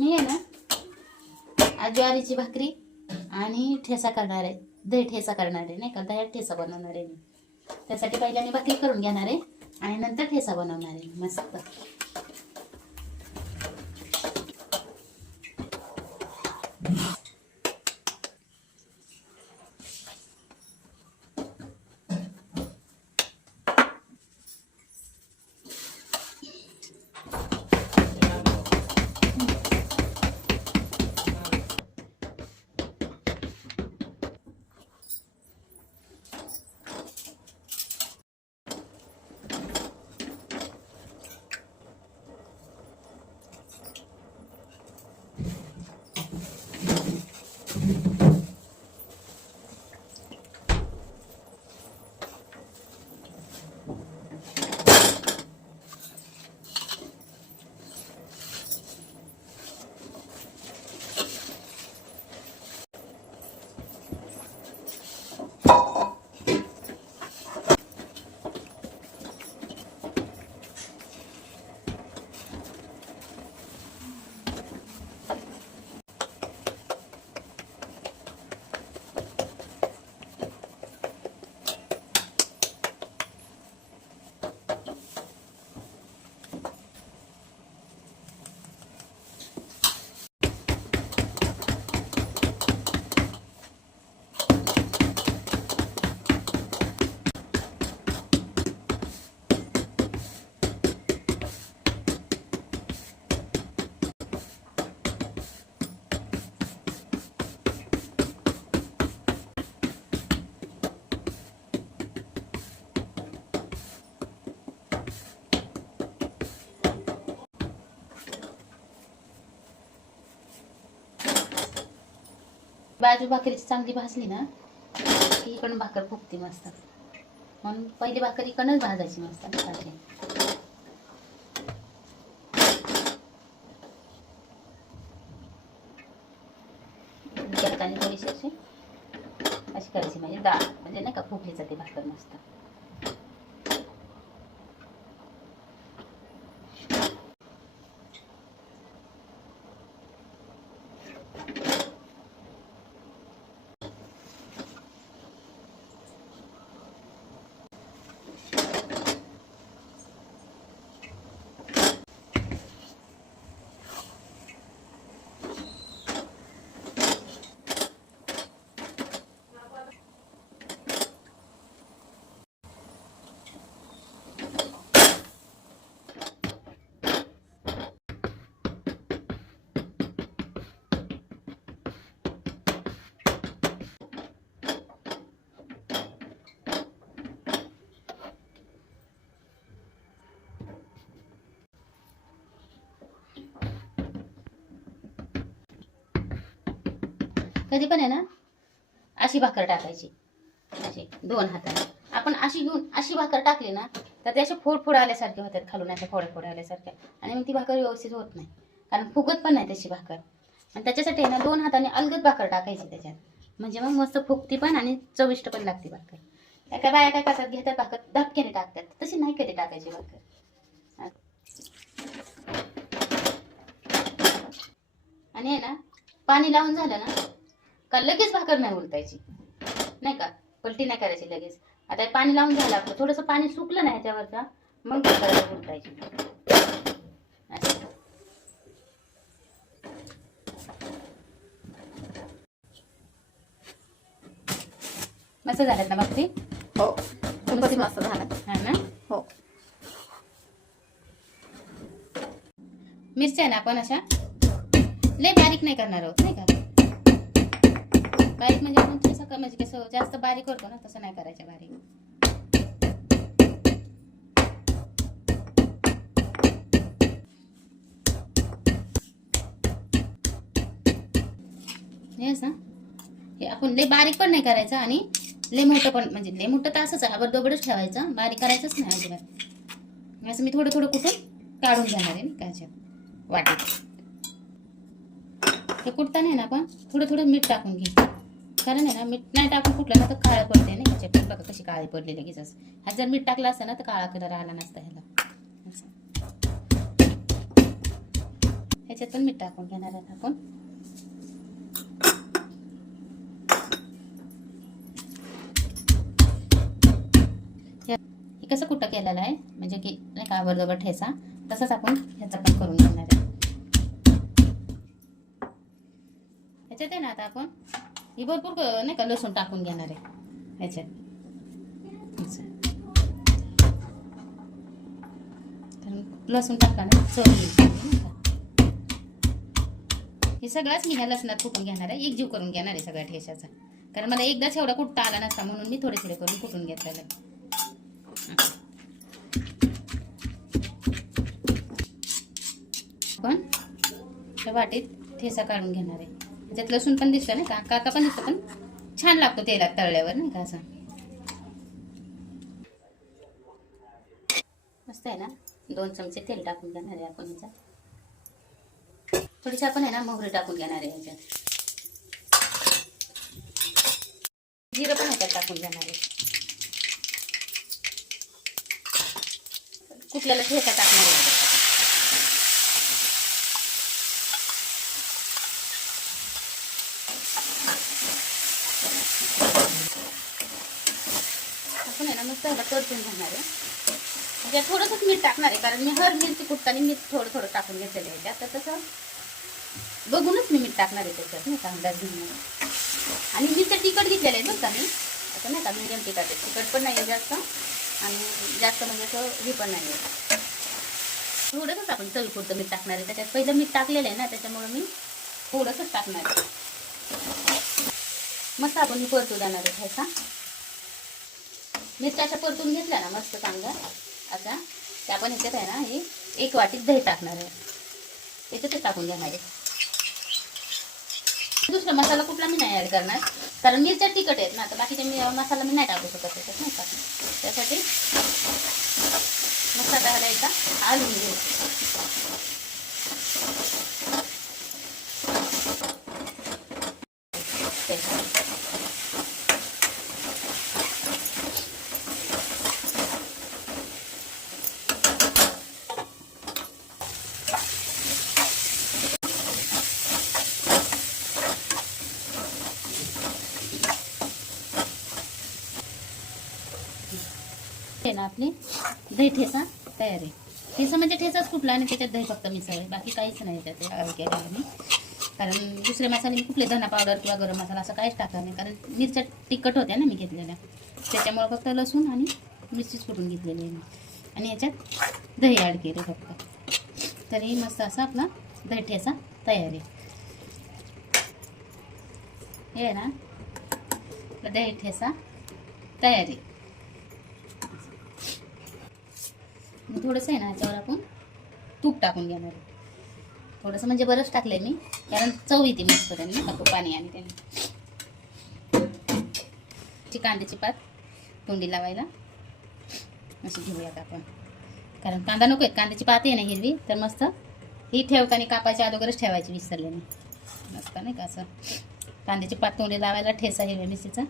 मी आहे ना आज ज्वारीची भाकरी आणि ठेचा करणार आहे, दही ठेचा करणार आहे नाही का, दह्यात ठेचा बनवणार आहे मी. त्यासाठी पहिल्या मी भाकरी करून घेणार आहे आणि नंतर ठेचा बनवणार आहे मस्त. बाजू भाकरीची चांगली भाजली ना की इकडून भाकर फुगते मस्त, म्हणून पहिली भाकर इकडूनच भाजायची मस्त भाजी. आणि थोडीशी अशी करायची म्हणजे डाळ म्हणजे नाही का फुगली जाते भाकर मस्त. कधी पण आहे ना अशी भाकर टाकायची, अशी दोन हाताने आपण अशी घेऊन अशी भाकर टाकली ना तर त्याचे फोड आल्यासारखे होतात, खालून अशा फोड आल्यासारख्या, आणि मग ती भाकर व्यवस्थित होत नाही, कारण फुगत पण नाही तशी भाकर. आणि त्याच्यासाठी आहे ना दोन हाताने अलगद भाकर टाकायची त्याच्यात, म्हणजे मग मस्त फुगती पण आणि चविष्ट पण लागते भाकर. काय बाया काय करतात, घेतात भाकर धपक्याने टाकतात, तशी नाही कधी टाकायची भाकर. आणि आहे ना पाणी लावून झालं ना का लगेच भाकर नाही उलटायची नाही का, पलटी नाही करायची लगेच. आता पाणी लावून झालं आपलं, थोडंसं पाणी सुकलं नाही त्यावरचा, मग भाकर उलटायची. मस्त झाल्यात ना भाकरी? हो, खूपच मस्त झालं. हा ना. हो. मिरच्या ना आपण अशा लय बारीक नाही करणार आहोत नाही का, बारीक म्हणजे आपण थोडंसं म्हणजे कसं जास्त बारीक करतो ना तसं नाही करायचं बारीक. हे आपण लय बारीक पण नाही करायचं आणि लय मोठं पण, म्हणजे लय मोठं तर असंच आबडदोबडच ठेवायचं, बारीक करायचंच नाही अजिबात. असं मी थोडं थोडं कुठून काढून घेणार आहे ना त्याच्यात वाटीत. ते कुठताना आहे ना आपण थोडं थोडं मीठ टाकून घे, कारण आहे ना मीठ नाही टाकून कुठलं ना तर काळं पडते नाही का चटणी. बघा कशी काळी पडली लगेच. हा जर मीठ टाकलं असतं ना तर काळा कलर आला नसता ह्याला. ह्याच्यात पण मीठ टाकून घेणार आहे आपण. हे कसं कुठं केलेलं आहे म्हणजे की नाही का आबरजोबर ठेचा, तसंच आपण ह्याचा पण करून घेणार आहे. ह्याच्यात आहे ना आता आपण ही भरपूर नाही का लसूण टाकून घेणार आहे ह्याच्यात. लसूण टाकताना चव येईल नाही का. हे सगळंच मी ह्या लसणात कुटून घेणार आहे, एकजीव करून घेणार आहे सगळ्या ठेशाचा. कारण मला एकदाच एवढा कुटता आला नसता म्हणून मी थोडे थोडे करून कुटून घेतलेलं आहे. आपण त्या वाटीत ठेचा काढून घेणार आहे. त्याच्यात लसूण पण दिसतं नाही का, काका पण दिसतं, पण छान लागतो तेलात तळल्यावर नाही का असं. मस्त आहे ना. 2 चमचे तेल टाकून घेणार आहे आपण ह्याच्यात. थोडीशी आपण आहे ना मोहरी टाकून घेणार आहे ह्याच्यात. जिरं पण ह्याच्यात टाकून घेणार आहे. कुठल्याला ठेचा टाकणार आहे. आपण आहे ना मस्त ह्याला परतून घेणार आहे. म्हणजे थोडंसंच मीठ टाकणार आहे, कारण मी हर मिरची कुटताना मीठ थोडं थोडं टाकून घेतलेलं आहे त्यात. तर तसं बघूनच मी मीठ टाकणार आहे त्याच्यात नाही का, अंदाज घेऊन. आणि मिरच्या तिखट घेतलेल्या आहेत बरं का मी, असं नाही का मीडियम तिखट आहे. तिखट पण नाही आहे जास्त आणि जास्त म्हणजे असं हे पण नाही आहे. थोडंसंच आपण चवीपुरतं मीठ टाकणार आहे त्याच्यात. पहिलं मीठ टाकलेलं आहे ना, त्याच्यामुळं मी थोडंसंच टाकणार आहे. मस्त आपण ही परतू देणार आहे ठेचा. मिरच्या अशा परतून घेतल्या ना मस्त चांगल्या अशा, त्या आपण ह्याच्यात आहे ना हे 1 वाटीत दही टाकणार आहे, त्याच्यातच टाकून घेणार आहे. दुसरा मसाला कुठला मी नाही ॲड करणार, कारण मिरच्या तिखट आहेत ना, तर बाकीचे मसाला मी नाही टाकू शकत त्याच्यात नाही का. त्यासाठी मसाला घालायचा हलवून घेऊ. ना आपली दही ठेचा तयार आहे. ठेचा म्हणजे ठेचाच कुठला आणि त्याच्यात दही फक्त मिसळले, बाकी काहीच नाही त्यात ॲड केलेलं मी. कारण दुसरे मसाले मी कुठले धना पावडर किंवा गरम मसाला असं काहीच टाकला नाही, कारण मिरच्या तिखट होत्या ना मी घेतलेल्या, त्याच्यामुळे फक्त लसूण आणि मिरचीच कुटून घेतलेली आहे मी. आणि याच्यात दही ॲड केले फक्त. तरी मस्त असा आपला दही ठेचा तयार आहे. हे ना दही ठेचा तयार आहे. थोडंसं आहे ना ह्याच्यावर आपण तूप टाकून घेणार आहे. थोडंसं म्हणजे बरंच टाकलंय मी, कारण चव येते मस्त त्यांनी ना पाणी आणि त्यांनी. कांद्याची पात तोंडी लावायला अशी घेऊयात आपण, कारण कांदा नको आहेत. कांद्याची पात आहे ना हिरवी, तर मस्त ही ठेवताना कापायच्या अगोदरच ठेवायची विसरले मी. मस्त नाही का असं कांद्याची पात तोंडी लावायला ठेचा हिरव्या मिरचीचा